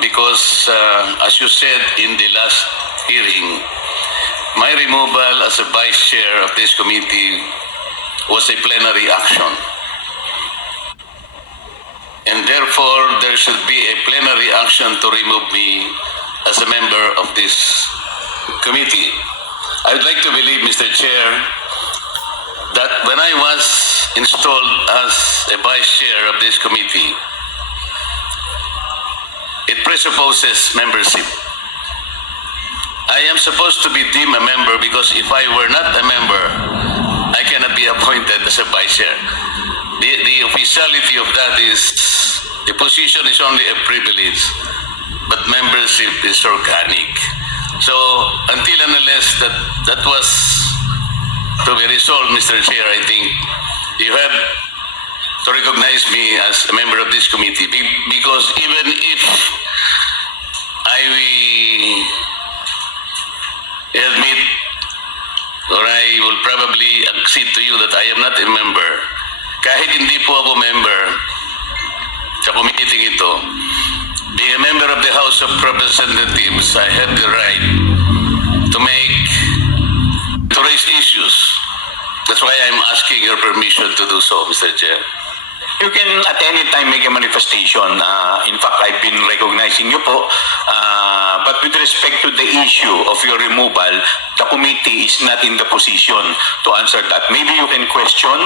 because as you said in the last hearing, my removal as a vice chair of this committee was a plenary action. And therefore, there should be a plenary action to remove me as a member of this committee. I would like to believe, Mr. Chair, that when I was installed as a vice chair of this committee, it presupposes membership. I am supposed to be deemed a member because if I were not a member, I cannot be appointed as a vice chair. The officiality of that is the position is only a privilege, but membership is organic. So until and unless that was to be resolved, Mr. Chair, I think you have to recognize me as a member of this committee because even if I admit or I will probably accede to you that I am not a member, kahit hindi po ako member sa committee ito, being a member of the House of Representatives, I have the right to raise issues. That's why I'm asking your permission to do so, Mr. Chair. You can at any time make a manifestation. In fact, I've been recognizing you po. But with respect to the issue of your removal, the committee is not in the position to answer that. Maybe you can question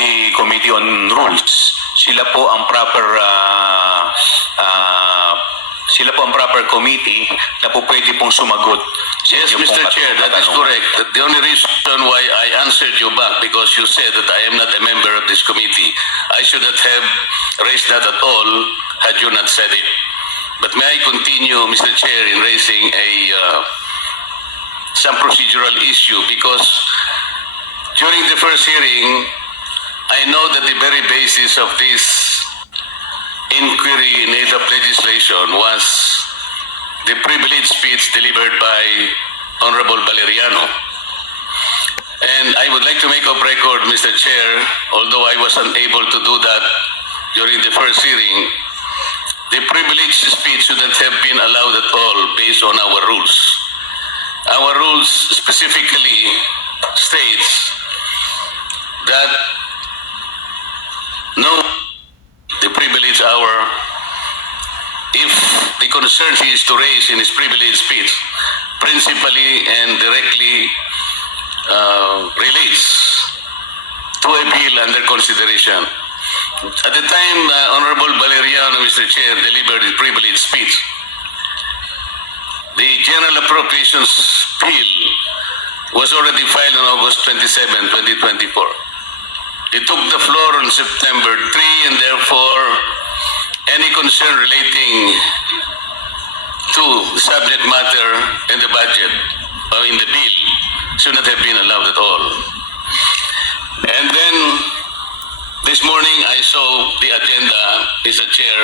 the Committee on Rules. Sila po ang proper committee na po pwede pong sumagot. Yes, Mr. Chair, that is correct. The only reason why I answered you back because you said that I am not a member of this committee. I should not have raised that at all had you not said it. But may I continue, Mr. Chair, in raising some procedural issue because during the first hearing, I know that the very basis of this inquiry in aid of legislation was the privileged speech delivered by Honorable Valeriano. And I would like to make up record, Mr. Chair, although I was unable to do that during the first hearing, the privileged speech shouldn't have been allowed at all based on our rules. Our rules specifically states that no, the privilege hour, if the concern he is to raise in his privileged speech principally and directly relates to a bill under consideration. At the time Honorable Valeriano, Mr. Chair, delivered his privileged speech, the General Appropriations Bill was already filed on August 27, 2024. It took the floor on September 3 and therefore any concern relating to the subject matter in the budget or in the bill should not have been allowed at all. And then this morning I saw the agenda, Mr. Chair.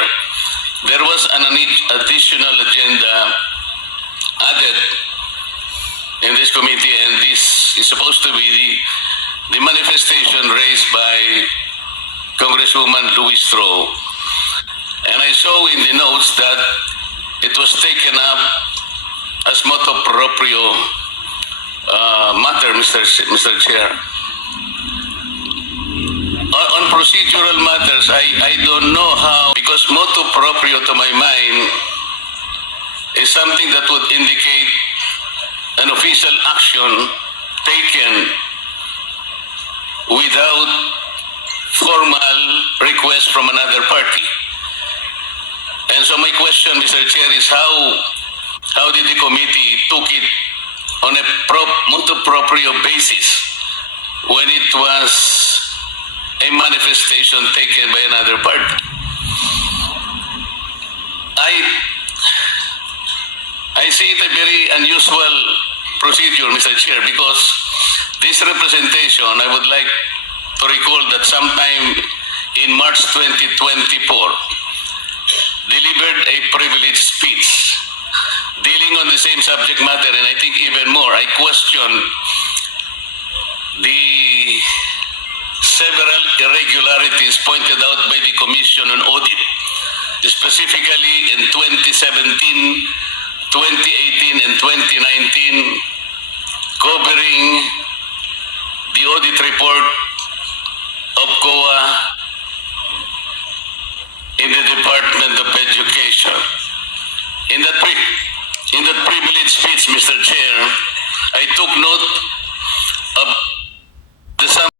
There was an additional agenda added in this committee, and this is supposed to be the manifestation raised by Congresswoman Louis Stroh. And I saw in the notes that it was taken up as motu proprio matter, Mr. Chair. On procedural matters, I don't know how, because motu proprio to my mind is something that would indicate an official action taken without formal request from another party. And so my question, Mr. Chair, is how did the committee took it on a motu proprio basis when it was a manifestation taken by another party? I see it a very unusual procedure, Mr. Chair, because this representation, I would like to recall that sometime in March 2024, delivered a privileged speech dealing on the same subject matter, and I think even more, I question the several irregularities pointed out by the Commission on Audit, specifically in 2017, 2018, and 2019, covering the audit report of COA in the Department of Education. In that privileged speech, Mr. Chair, I took note of the